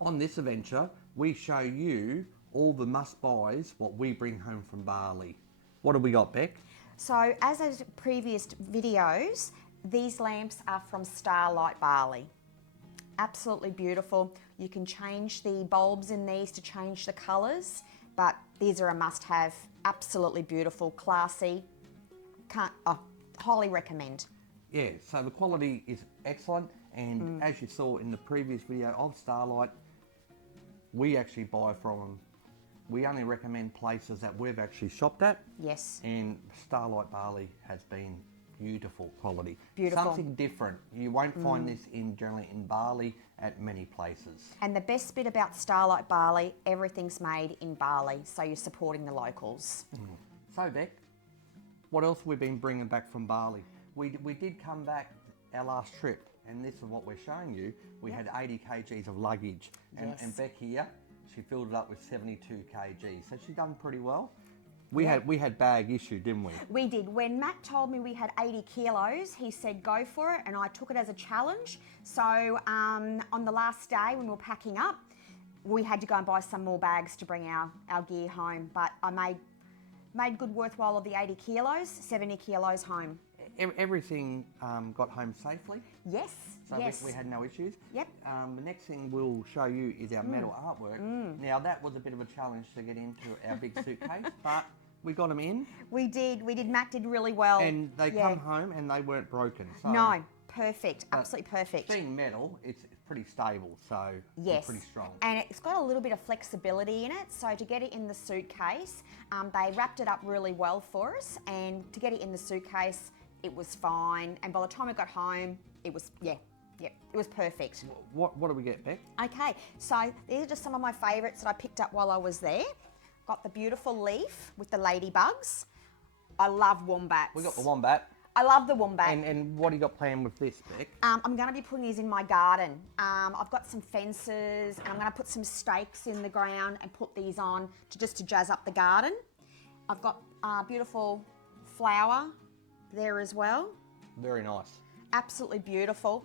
On this adventure, we show you all the must-buys what we bring home from Bali. What have we got, Beck? So, as in previous videos, these lamps are from Starlight Bali. Absolutely beautiful. You can change the bulbs in these to change the colours, but these are a must-have. Absolutely beautiful, classy. Highly recommend. Yeah, so the quality is excellent, and as you saw in the previous video of Starlight, we actually buy from them. We only recommend places that we've actually shopped at. Yes. And Starlight Bali has been beautiful quality. Beautiful. Something different. You won't find this generally in Bali at many places. And the best bit about Starlight Bali, everything's made in Bali, so you're supporting the locals. So Beck, what else we've been bringing back from Bali? We did come back our last trip, and this is what we're showing you. We had 80 kgs of luggage, and, Yes. and Beck here, she filled it up with 72 kgs, so she's done pretty well. We had bag issue, didn't we? We did. When Matt told me we had 80 kilos, he said go for it, and I took it as a challenge. So on the last day when we were packing up, we had to go and buy some more bags to bring our gear home. But I made good worthwhile of the 80 kilos, 70 kilos home. Everything got home safely. Yes, So yes. we had no issues. Yep. The next thing we'll show you is our metal artwork. Now that was a bit of a challenge to get into our big suitcase, but we got them in. We did. Matt did really well. And they come home and they weren't broken. So No, perfect. Absolutely perfect. being metal, it's pretty stable, so Yes. it's pretty strong. And it's got a little bit of flexibility in it. So to get it in the suitcase, they wrapped it up really well for us. And to get it in the suitcase, it was fine. And by the time we got home, it was, it was perfect. What do we get, Beck? Okay, so these are just some of my favourites that I picked up while I was there. Got the beautiful leaf with the ladybugs. I love wombats. We got the wombat. I love the wombat. And what do you got planned with this, Beck? I'm going to be putting these in my garden. I've got some fences, and I'm going to put some stakes in the ground and put these on to jazz up the garden. I've got a beautiful flower there as well. Very nice. Absolutely beautiful.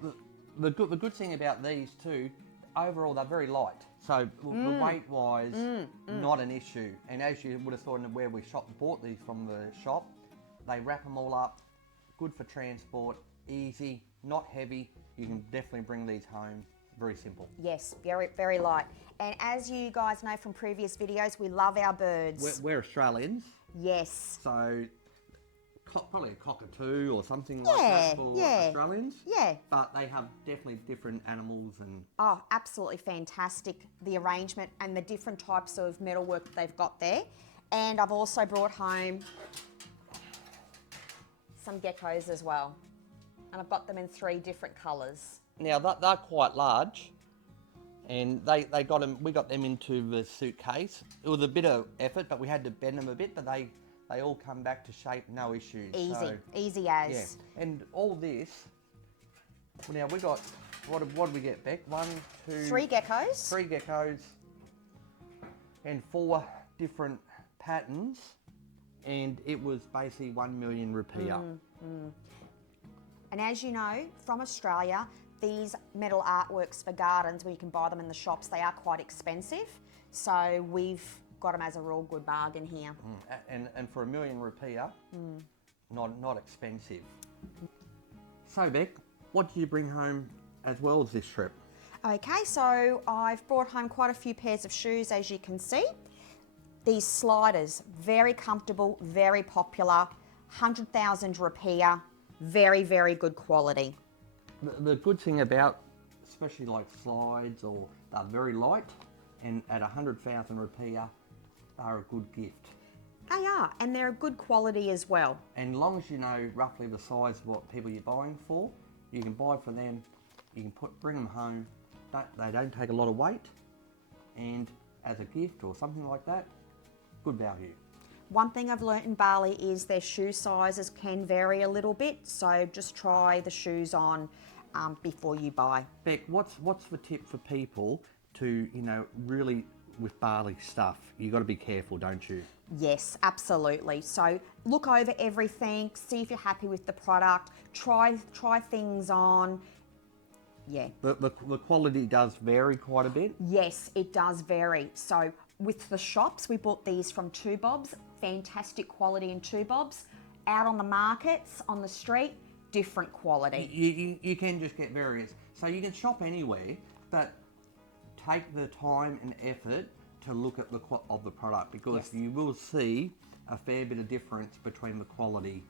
The good thing about these too, overall they're very light. So the weight-wise, not an issue. And as you would have thought where we bought these from the shop, they wrap them all up, good for transport, easy, not heavy. You can definitely bring these home. Very simple. Yes, very, very light. And as you guys know from previous videos, we love our birds. We're Australians. Yes. So probably a cockatoo or something like that for Australians. Yeah. But they have definitely different animals and... Oh, absolutely fantastic, the arrangement and the different types of metalwork that they've got there. And I've also brought home some geckos as well. And I've got them in 3 different colours. Now they're quite large, and we got them into the suitcase. It was a bit of effort, but we had to bend them a bit, but they all come back to shape, no issues. Easy, so, easy as. Yeah, and all this, well, now we got, what did we get, Beck? 1, 2... 3 geckos. 3 geckos, and 4 different patterns, and it was basically 1 million rupiah. And as you know, from Australia, these metal artworks for gardens, where you can buy them in the shops, they are quite expensive. So we've got them as a real good bargain here. And for 1 million rupiah, not expensive. So Beck, what did you bring home as well as this trip? Okay, so I've brought home quite a few pairs of shoes, as you can see. These sliders, very comfortable, very popular, 100,000 rupiah, very, very good quality. The good thing about, especially like slides, or they're very light, and at 100,000 rupiah, are a good gift. They are, and they're a good quality as well. And as long as you know roughly the size of what people you're buying for, you can buy for them, you can bring them home, they don't take a lot of weight, and as a gift or something like that, good value. One thing I've learnt in Bali is their shoe sizes can vary a little bit, so just try the shoes on before you buy. Beck, what's the tip for people to, really, with Bali stuff, you got to be careful, don't you? Yes, absolutely. So look over everything, see if you're happy with the product, try things on. Yeah. The quality does vary quite a bit. Yes, it does vary. So with the shops, we bought these from Two Bobs. Fantastic quality in Two Bobs. Out on the markets, on the street, different quality. You can just get various. So you can shop anywhere, but take the time and effort to look at the product, because Yes. you will see a fair bit of difference between the quality,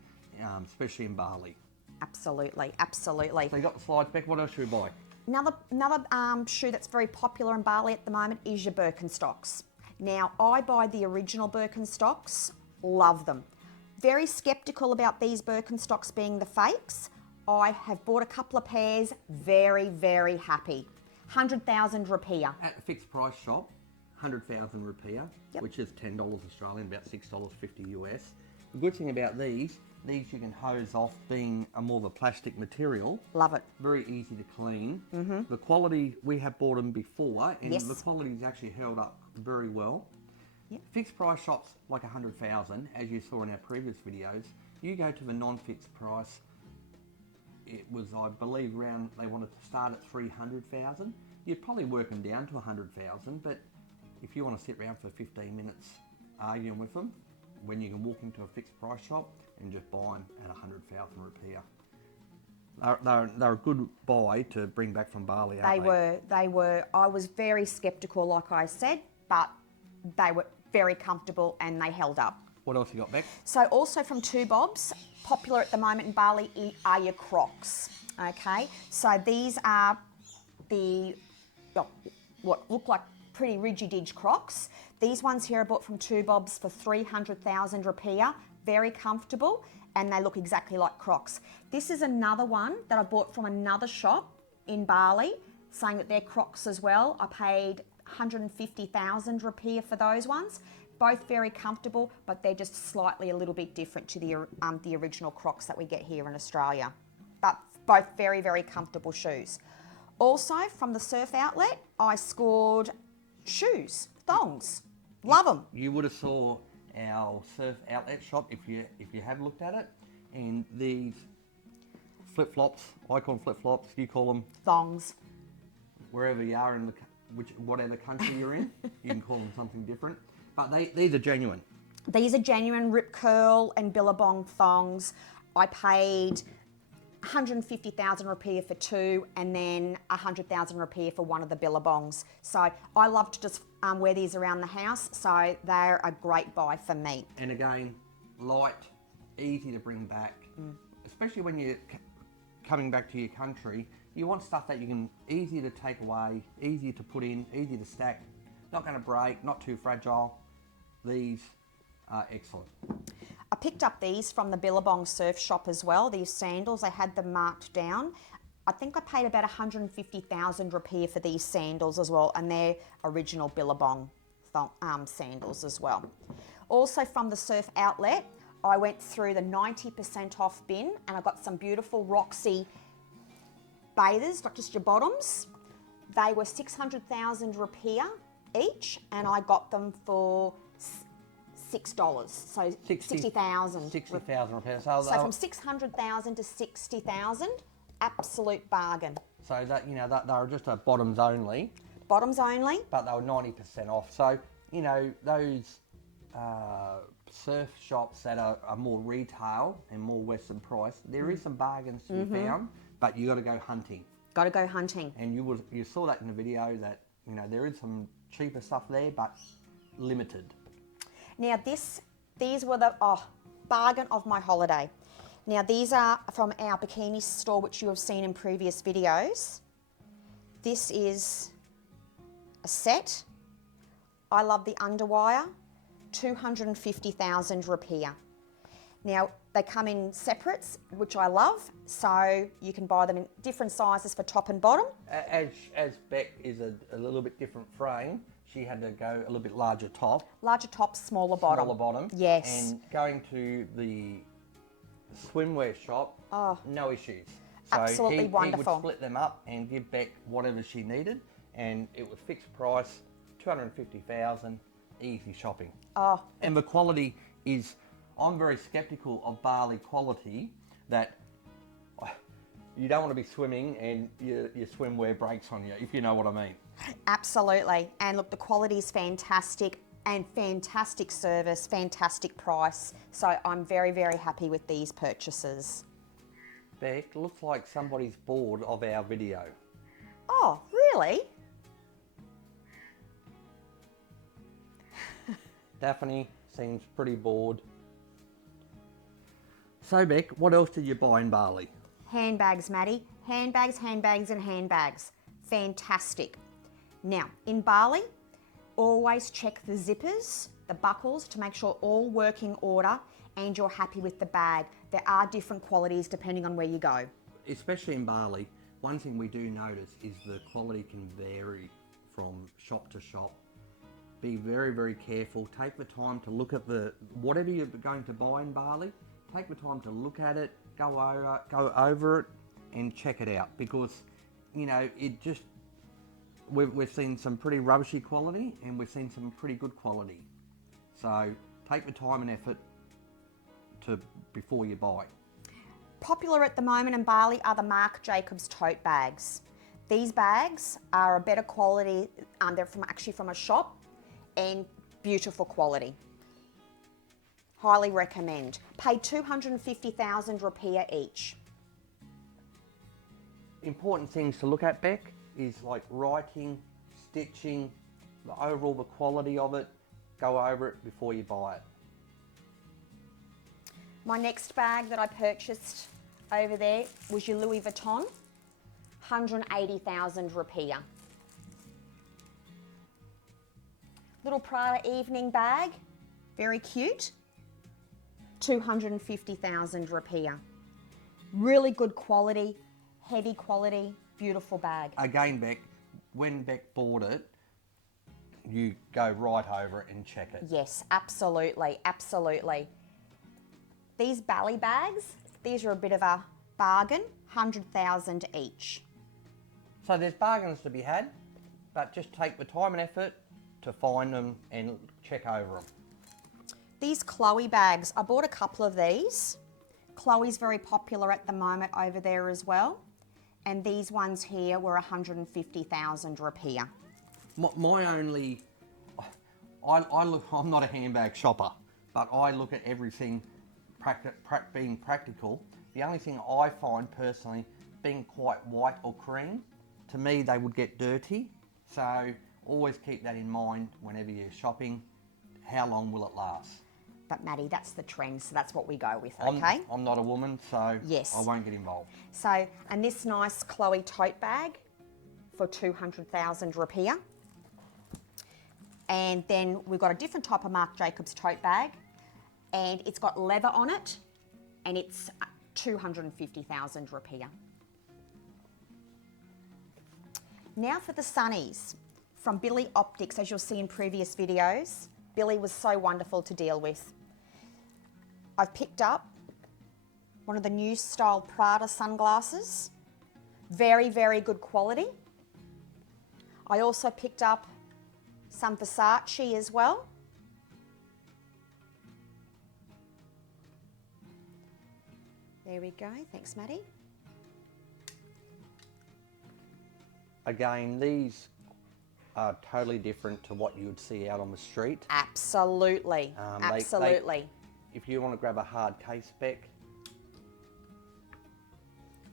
especially in Bali. Absolutely, absolutely. So you got the slides back. What else should we buy? Another shoe that's very popular in Bali at the moment is your Birkenstocks. Now, I buy the original Birkenstocks, love them. Very skeptical about these Birkenstocks being the fakes. I have bought a couple of pairs, very, very happy. 100,000 rupiah. At a fixed price shop, 100,000 rupiah, Yep. which is $10 Australian, about $6.50 US. The good thing about these you can hose off, being more of a plastic material. Love it. Very easy to clean. Mm-hmm. The quality, we have bought them before, and Yes. the quality's actually held up very well. Yep. Fixed price shops like 100,000, as you saw in our previous videos. You go to the non-fixed price, it was, I believe, they wanted to start at 300,000. You'd probably work them down to 100,000, but if you want to sit around for 15 minutes arguing with them, when you can walk into a fixed price shop and just buy them at 100,000 rupiah. They're a good buy to bring back from Bali, aren't they? They were. I was very skeptical, like I said, but they were very comfortable and they held up. What else you got, Beck? So also from Two Bobs, popular at the moment in Bali are your Crocs. Okay, so these are what look like pretty rigid-edge Crocs. These ones here are bought from Two Bobs for 300,000 rupiah. Very comfortable, and they look exactly like Crocs. This is another one that I bought from another shop in Bali, saying that they're Crocs as well. I paid 150,000 rupiah for those ones. Both very comfortable, but they're just slightly a little bit different to the original Crocs that we get here in Australia. But both very, very comfortable shoes. Also, from the surf outlet, I scored shoes, thongs. Love them. You would have saw our surf outlet shop if you have looked at it, and these flip-flops, I call them flip-flops, you call them Thongs. wherever you are in whatever country you're in, you can call them something different. But these are genuine. These are genuine rip curl and billabong thongs. I paid 150,000 rupiah for two, and then 100,000 rupiah for one of the billabongs. So I love to just wear these around the house, so they're a great buy for me. And again, light, easy to bring back, especially when you're coming back to your country. You want stuff that you can easier to take away, easier to put in, easy to stack, not going to break, not too fragile. These are excellent. I picked up these from the Billabong surf shop as well, these sandals. I had them marked down. I think I paid about 150,000 rupiah for these sandals as well, and they're original Billabong sandals as well. Also from the surf outlet, I went through the 90% off bin, and I got some beautiful Roxy bathers, not just your bottoms. They were 600,000 rupiah each, and I got them for $6, so 60,000. 60,000 rupees. So from 600,000 to 60,000, absolute bargain. So that, you know, that they were just a bottoms only. Bottoms only. But they were 90% off. So, you know, those surf shops that are more retail and more Western price, there is some bargains to be found, but you got to go hunting. Got to go hunting. And you saw that in the video that, you know, there is some cheaper stuff there, but limited. Now these were the bargain of my holiday. Now these are from our bikini store, which you have seen in previous videos. This is a set. I love the underwire, 250,000 rupiah. Now they come in separates, which I love, so you can buy them in different sizes for top and bottom. As Beck is a little bit different frame, she had to go a little bit larger top. Larger top, smaller bottom. Smaller bottom. Yes. And going to the swimwear shop, no issues. So absolutely wonderful. He would split them up and give Beck whatever she needed, and it was fixed price, 250,000, easy shopping. Oh. And the quality is, I'm very skeptical of Bali quality, that you don't want to be swimming and your swimwear breaks on you, if you know what I mean. Absolutely. And look, the quality is fantastic and fantastic service, fantastic price. So I'm very, very happy with these purchases. Beck, looks like somebody's bored of our video. Oh, really? Daphne seems pretty bored. So Beck, what else did you buy in Bali? Handbags, Maddie. Handbags, handbags and handbags. Fantastic. Now, in Bali, always check the zippers, the buckles, to make sure all work in order and you're happy with the bag. There are different qualities depending on where you go. Especially in Bali, one thing we do notice is the quality can vary from shop to shop. Be very, very careful. Take the time to look at whatever you're going to buy in Bali. Take the time to look at it, go over it, and check it out, because you know we've seen some pretty rubbishy quality and we've seen some pretty good quality. So take the time and effort before you buy. Popular at the moment in Bali are the Marc Jacobs tote bags. These bags are a better quality. They're actually from a shop, and beautiful quality. Highly recommend. Pay 250,000 rupiah each. Important things to look at, Beck, is like writing, stitching, the quality of it. Go over it before you buy it. My next bag that I purchased over there was your Louis Vuitton, 180,000 rupiah. Little Prada evening bag, very cute, 250,000 rupiah. Really good quality, heavy quality, beautiful bag. Again, Beck, when Beck bought it, you go right over it and check it. Yes, absolutely, absolutely. These Bali bags, these are a bit of a bargain, 100,000 each. So there's bargains to be had, but just take the time and effort to find them and check over them. These Chloe bags, I bought a couple of these. Chloe's very popular at the moment over there as well. And these ones here were 150,000 rupiah. I'm not a handbag shopper, but I look at everything being practical. The only thing I find personally, being quite white or cream, to me they would get dirty. So always keep that in mind whenever you're shopping. How long will it last? But Maddie, that's the trend, so that's what we go with, okay? I'm not a woman, so yes. I won't get involved. So, and this nice Chloe tote bag for 200,000 rupiah. And then we've got a different type of Marc Jacobs tote bag, and it's got leather on it, and it's 250,000 rupiah. Now for the sunnies from Billy Optics, as you'll see in previous videos. Billy was so wonderful to deal with. I've picked up one of the new style Prada sunglasses. Very, very good quality. I also picked up some Versace as well. There we go. Thanks, Maddie. Again, these are totally different to what you would see out on the street. Absolutely. Absolutely. If you want to grab a hard case, Beck.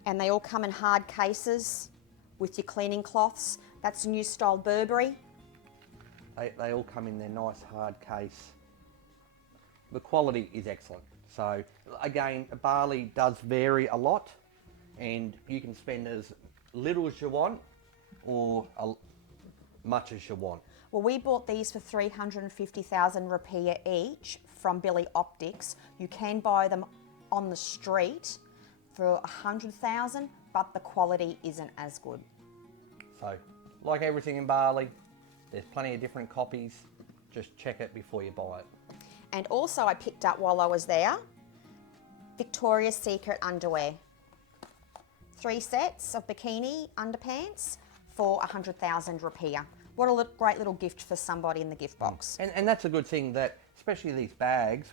And they all come in hard cases with your cleaning cloths. That's new style Burberry. They all come in their nice hard case. The quality is excellent. So again, Bali does vary a lot, and you can spend as little as you want or much as you want. Well, we bought these for 350,000 rupiah each from Billy Optics. You can buy them on the street for 100,000, but the quality isn't as good. So, like everything in Bali, there's plenty of different copies. Just check it before you buy it. And also I picked up while I was there, Victoria's Secret underwear. 3 sets of bikini underpants for 100,000 rupiah. What a great little gift for somebody in the gift box. And that's a good thing, that especially these bags,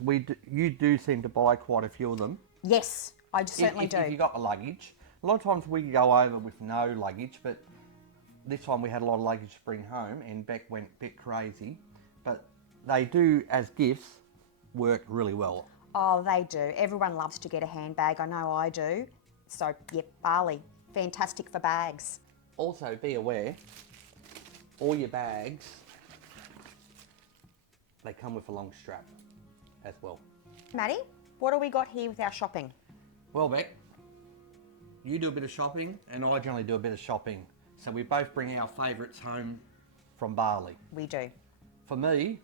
you do seem to buy quite a few of them. Yes, I certainly do. If you got the luggage. A lot of times we go over with no luggage, but this time we had a lot of luggage to bring home and Beck went a bit crazy. But they do, as gifts, work really well. Oh, they do. Everyone loves to get a handbag. I know I do. So, yep, Bali. Fantastic for bags. Also, be aware, all your bags, they come with a long strap as well. Maddie, what do we got here with our shopping? Well, Beck, you do a bit of shopping and I generally do a bit of shopping. So we both bring our favourites home from Bali. We do. For me,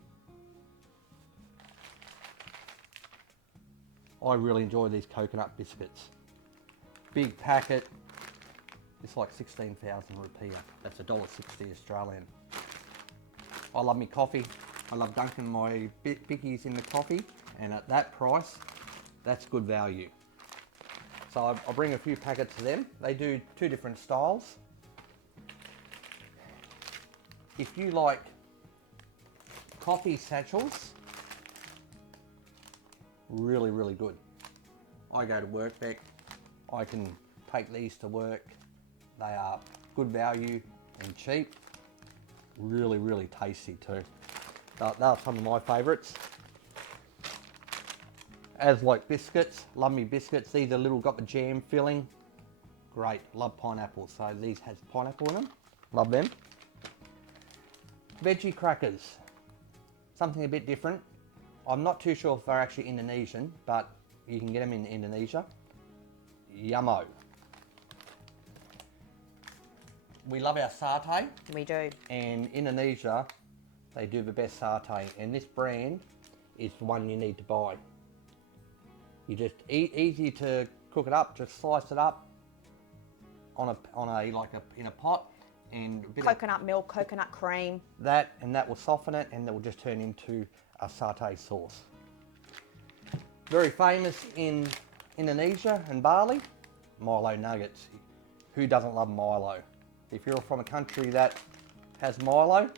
I really enjoy these coconut biscuits. Big packet, it's like 16,000 rupiah. That's $1.60 Australian. I love me coffee. I love dunking my bickies in the coffee, and at that price, that's good value. So I'll bring a few packets to them. They do 2 different styles. If you like coffee satchels, really, really good. I go to work, Beck. I can take these to work. They are good value and cheap. Really, really tasty too. They're some of my favourites. As like biscuits, love me biscuits. These are little, got the jam filling. Great, love pineapple. So these has pineapple in them. Love them. Veggie crackers. Something a bit different. I'm not too sure if they're actually Indonesian, but you can get them in Indonesia. Yummo. We love our satay. We do. And Indonesia, they do the best satay. And this brand is the one you need to buy. You just easy to cook it up. Just slice it up in a pot, and a bit Coconut milk, coconut cream. and that will soften it, and that will just turn into a satay sauce. Very famous in Indonesia and Bali, Milo nuggets. Who doesn't love Milo? If you're from a country that has Milo,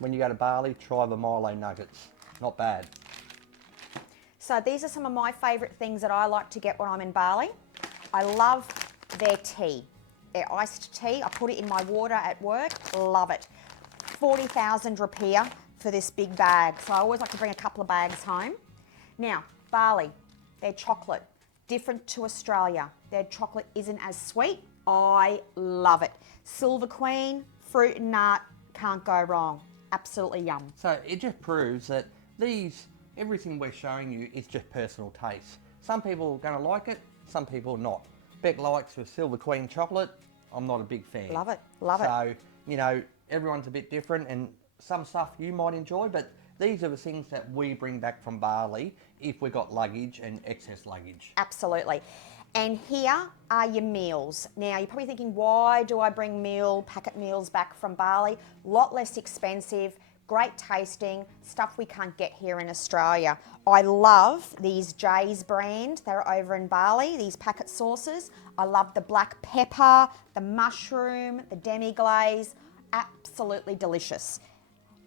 when you go to Bali, try the Milo nuggets. Not bad. So these are some of my favourite things that I like to get when I'm in Bali. I love their tea, their iced tea. I put it in my water at work, love it. 40,000 rupiah for this big bag. So I always like to bring a couple of bags home. Now, Bali, their chocolate, different to Australia. Their chocolate isn't as sweet. I love it. Silver Queen, fruit and nut, can't go wrong. Absolutely yum. So it just proves that everything we're showing you is just personal taste. Some people are going to like it, some people not. Beck likes the Silver Queen chocolate. I'm not a big fan. Love it, love it. So, you know, everyone's a bit different, and some stuff you might enjoy, but these are the things that we bring back from Bali if we've got luggage and excess luggage. Absolutely. And here are your meals. Now, you're probably thinking, why do I bring packet meals back from Bali? A lot less expensive, great tasting, stuff we can't get here in Australia. I love these Jay's brand. They're over in Bali, these packet sauces. I love the black pepper, the mushroom, the demi-glaze. Absolutely delicious.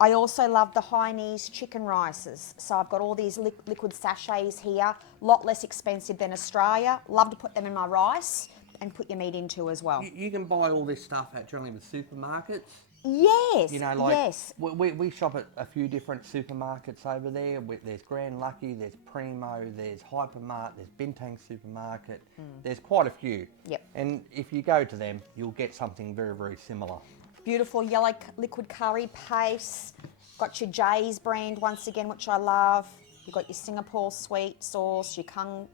I also love the Hainese chicken rices. So I've got all these liquid sachets here, a lot less expensive than Australia. Love to put them in my rice and put your meat into as well. You can buy all this stuff at generally the supermarkets. Yes, You know, like yes. we shop at a few different supermarkets over there. There's Grand Lucky, there's Primo, there's Hypermart, there's Bintang Supermarket. There's quite a few. Yep. And if you go to them, you'll get something very, very similar. Beautiful yellow liquid curry paste. Got your Jay's brand once again, which I love. You've got your Singapore sweet sauce, your Kung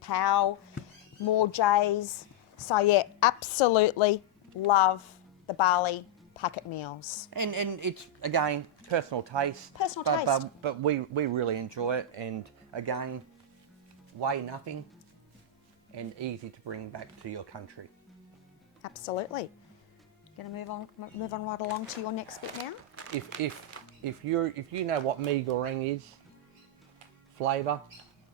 Pao, more Jay's. So yeah, absolutely love the Bali packet meals. And it's, again, personal taste. Personal taste. But we really enjoy it. And again, weigh nothing and easy to bring back to your country. Absolutely. Going to move on right along to your next bit now. If you know what mee goreng is, flavour,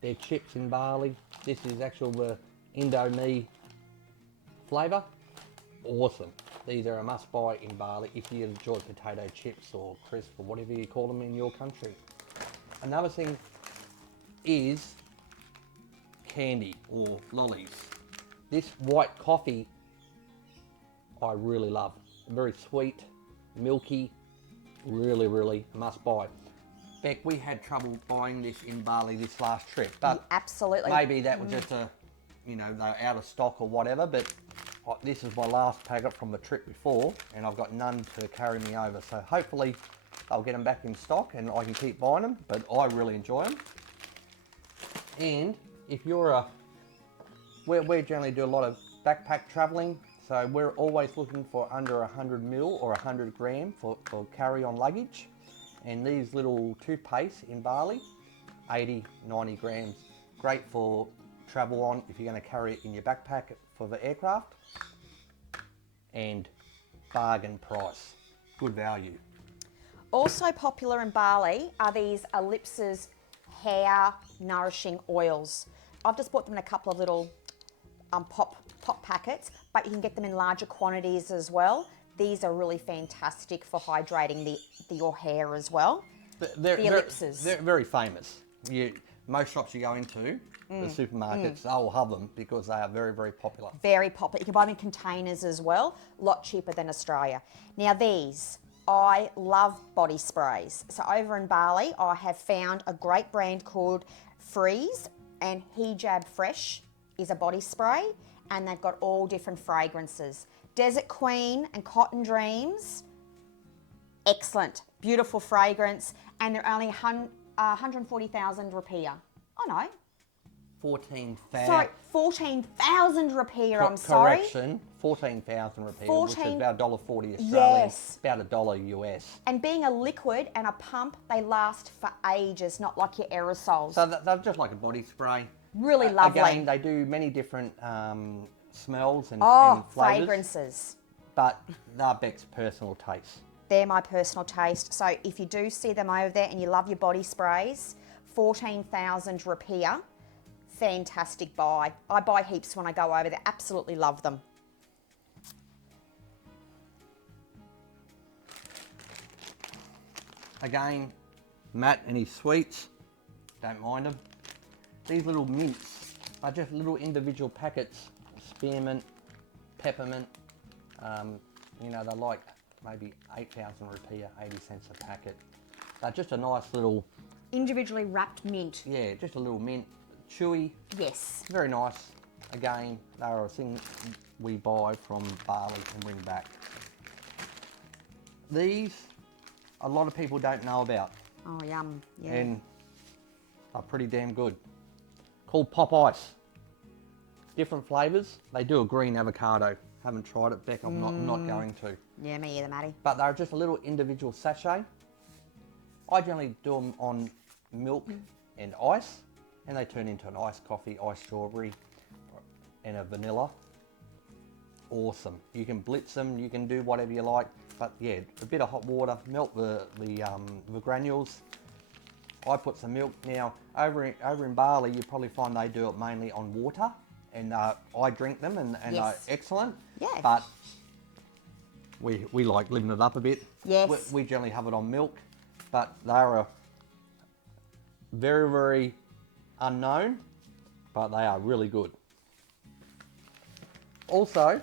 they're chips in Bali. This is actual the Indo mee flavour. Awesome. These are a must buy in Bali if you enjoy potato chips or crisp or whatever you call them in your country. Another thing is candy or lollies. This white coffee, I really love. Very sweet, milky, really, really must buy. Beck, we had trouble buying this in Bali this last trip, but absolutely. maybe that was just a, they're out of stock or whatever, but this is my last packet from the trip before, and I've got none to carry me over. So hopefully I'll get them back in stock and I can keep buying them, but I really enjoy them. And if you're we generally do a lot of backpack traveling, so we're always looking for under 100 mil or 100 gram for carry-on luggage. And these little toothpaste in Bali, 80, 90 grams, great for travel on if you're going to carry it in your backpack for the aircraft. And bargain price, good value. Also popular in Bali are these Ellipses hair nourishing oils. I've just bought them in a couple of little pop packets, but you can get them in larger quantities as well. These are really fantastic for hydrating your hair as well. The Ellipses. They're very famous. Most shops you go into, the supermarkets, they'll have them because they are very, very popular. Very popular. You can buy them in containers as well, a lot cheaper than Australia. Now I love body sprays. So over in Bali, I have found a great brand called Freeze, and Hijab Fresh is a body spray, and they've got all different fragrances. Desert Queen and Cotton Dreams, excellent, beautiful fragrance, and they're only 140,000 rupiah. Oh no. 14,000. Sorry, 14,000 rupiah, I'm sorry. Correction, 14,000 rupiah, which is about $1.40 Australian. Yes. About $1 US. And being a liquid and a pump, they last for ages, not like your aerosols. So they're just like a body spray. Really lovely. Again, they do many different smells and flavours. Fragrances. But they're Beck's personal taste. They're my personal taste. So if you do see them over there and you love your body sprays, 14,000 rupiah, fantastic buy. I buy heaps when I go over there. Absolutely love them. Again, Matt and his sweets, don't mind them. These little mints are just little individual packets. Spearmint, peppermint, they're like maybe 8,000 rupiah, 80 cents a packet. They're just a nice little... Individually wrapped mint. Yeah, just a little mint. Chewy. Yes. Very nice. Again, they're a thing we buy from Bali and bring back. These, a lot of people don't know about. Oh, yum. Yeah. And are pretty damn good. Called Pop Ice. Different flavours. They do a green avocado. Haven't tried it, Beck. I'm not going to. Yeah, me either, Maddie. But they're just a little individual sachet. I generally do them on milk and ice, and they turn into an iced coffee, iced strawberry, and a vanilla. Awesome. You can blitz them. You can do whatever you like. But yeah, a bit of hot water, melt the granules. I put some milk. Now over in Bali, you probably find they do it mainly on water, and I drink them, and Yes. they're excellent. Yeah. But we like living it up a bit. Yes. We generally have it on milk, but they're a very, very unknown, but they are really good. Also,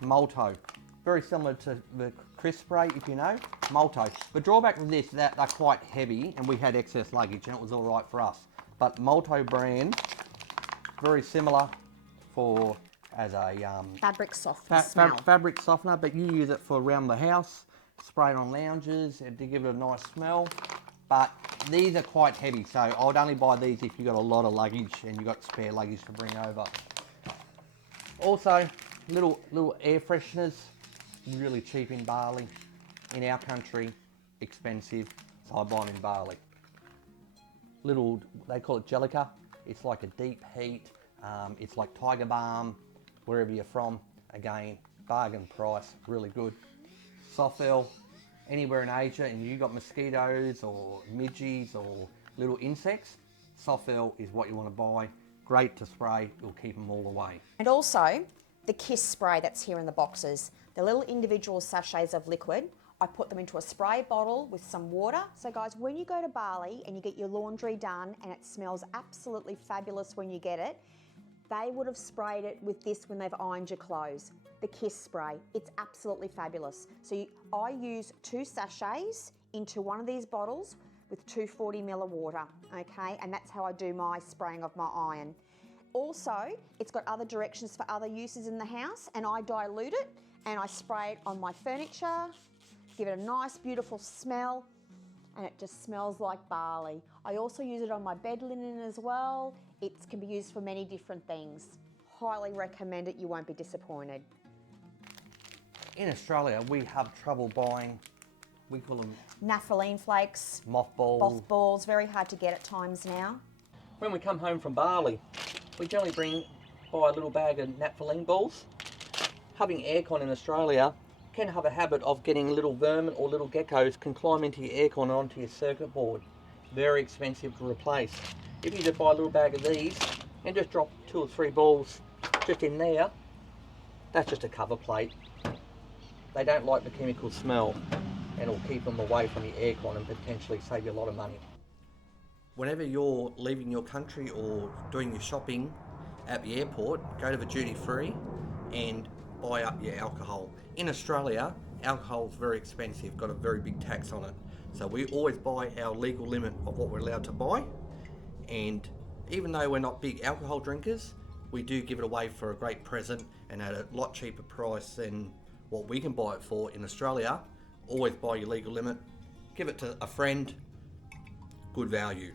Malto, very similar to the crisp spray, if you know, Malto. The drawback with this, that they're quite heavy, and we had excess luggage, and it was all right for us. But Malto brand, very similar as a Fabric softener smell. fabric softener, but you use it for around the house, spray it on lounges and to give it a nice smell. But these are quite heavy, so I would only buy these if you've got a lot of luggage and you've got spare luggage to bring over. Also, little air fresheners, really cheap in Bali. In our country, expensive, so I buy them in Bali. They call it Jellica. It's like a deep heat. It's like Tiger Balm, wherever you're from. Again, bargain price, really good. Sofel, anywhere in Asia, and you got mosquitoes or midges or little insects, Sofel is what you want to buy. Great to spray, it'll keep them all away. And also, the Kiss spray that's here in the boxes. The little individual sachets of liquid, I put them into a spray bottle with some water. So guys, when you go to Bali and you get your laundry done and it smells absolutely fabulous when you get it, they would have sprayed it with this when they've ironed your clothes. The Kiss spray, it's absolutely fabulous. So I use 2 sachets into one of these bottles with 240 ml of water, okay? And that's how I do my spraying of my iron. Also, it's got other directions for other uses in the house, and I dilute it and I spray it on my furniture, give it a nice, beautiful smell, and it just smells like Bali. I also use it on my bed linen as well. It can be used for many different things. Highly recommend it, you won't be disappointed. In Australia, we have trouble buying, we call them Naphthalene flakes, mothballs. very hard to get at times now. When we come home from Bali, we generally buy a little bag of naphthalene balls. Having aircon in Australia can have a habit of getting little vermin or little geckos can climb into your aircon and onto your circuit board. Very expensive to replace. If you just buy a little bag of these and just drop 2 or 3 balls just in there, that's just a cover plate. They don't like the chemical smell, and it'll keep them away from your aircon and potentially save you a lot of money. Whenever you're leaving your country or doing your shopping at the airport, go to the duty free and buy up your alcohol. In Australia, alcohol is very expensive, got a very big tax on it. So we always buy our legal limit of what we're allowed to buy. And even though we're not big alcohol drinkers, we do give it away for a great present and at a lot cheaper price than what we can buy it for in Australia. Always buy your legal limit, give it to a friend, good value.